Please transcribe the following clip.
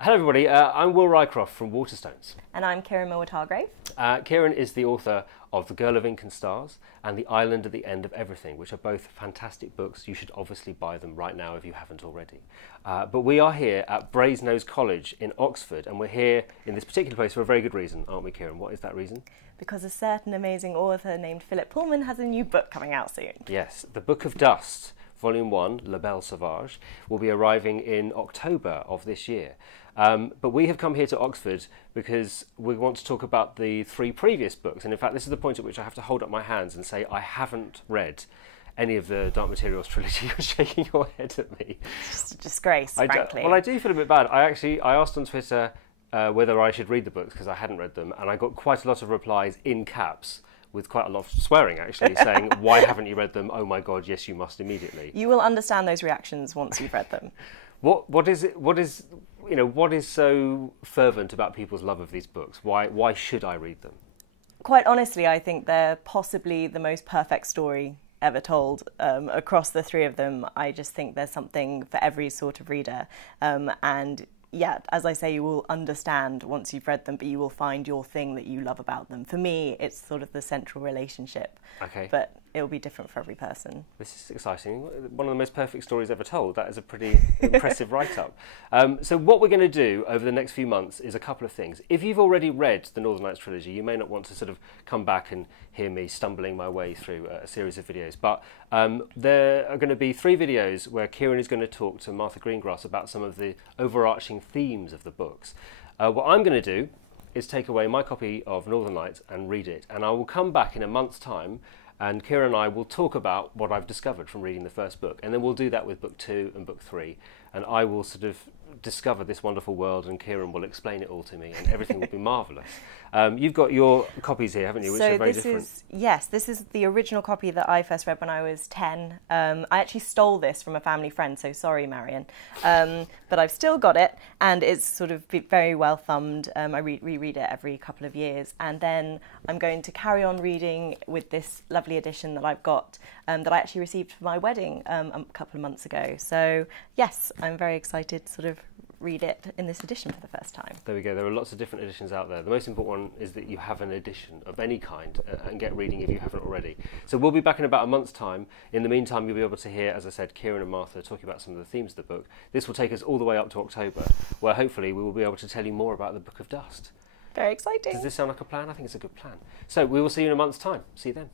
Hello everybody, I'm Will Rycroft from Waterstones. And I'm Kiran Milwood-Hargrave. Kiran is the author of The Girl of Ink and Stars and The Island at the End of Everything, which are both fantastic books. You should obviously buy them right now if you haven't already. But we are here at Brasenose College in Oxford, and we're here in this particular place for a very good reason, aren't we, Kiran? What is that reason? Because a certain amazing author named Philip Pullman has a new book coming out soon. Yes, The Book of Dust, Volume 1, La Belle Sauvage, will be arriving in October of this year. But we have come here to Oxford because we want to talk about the three previous books. And in fact, this is the point at which I have to hold up my hands and say I haven't read any of the Dark Materials trilogy. You're shaking your head at me. It's just a disgrace, frankly. Well, I do feel a bit bad. I asked on Twitter whether I should read the books because I hadn't read them. And I got quite a lot of replies in caps, with quite a lot of swearing actually, saying, why haven't you read them? Oh my God, yes, you must immediately. You will understand those reactions once you've read them. What is so fervent about people's love of these books? Why should I read them? Quite honestly, I think they're possibly the most perfect story ever told across the three of them. I just think there's something for every sort of reader. And yeah, as I say, you will understand once you've read them, but you will find your thing that you love about them. For me, it's sort of the central relationship. Okay. But it will be different for every person. This is exciting. One of the most perfect stories ever told. That is a pretty impressive write-up. So what we're going to do over the next few months is a couple of things. If you've already read the Northern Lights trilogy, you may not want to sort of come back and hear me stumbling my way through a series of videos. But there are going to be 3 videos where Kiran is going to talk to Martha Greengrass about some of the overarching themes of the books. What I'm going to do is take away my copy of Northern Lights and read it. And I will come back in a month's time, and Kiran and I will talk about what I've discovered from reading the first book. And then we'll do that with book 2 and book 3. And I will sort of discover this wonderful world, and Kiran will explain it all to me, and everything will be marvellous. You've got your copies here, haven't you, which are very different? Yes, this is the original copy that I first read when I was 10. I actually stole this from a family friend, so sorry, Marion. But I've still got it, and it's sort of very well thumbed. I reread it every couple of years, and then I'm going to carry on reading with this lovely edition that I've got that I actually received for my wedding a couple of months ago. So yes, I'm very excited to sort of read it in this edition for the first time. There we go. There are lots of different editions out there. The most important one is that you have an edition of any kind and get reading if you haven't already. So we'll be back in about a month's time. In the meantime, you'll be able to hear, as I said, Kiran and Martha talking about some of the themes of the book. This will take us all the way up to October, where hopefully we will be able to tell you more about the Book of Dust. Very exciting. Does this sound like a plan? I think it's a good plan. So we will see you in a month's time. See you then.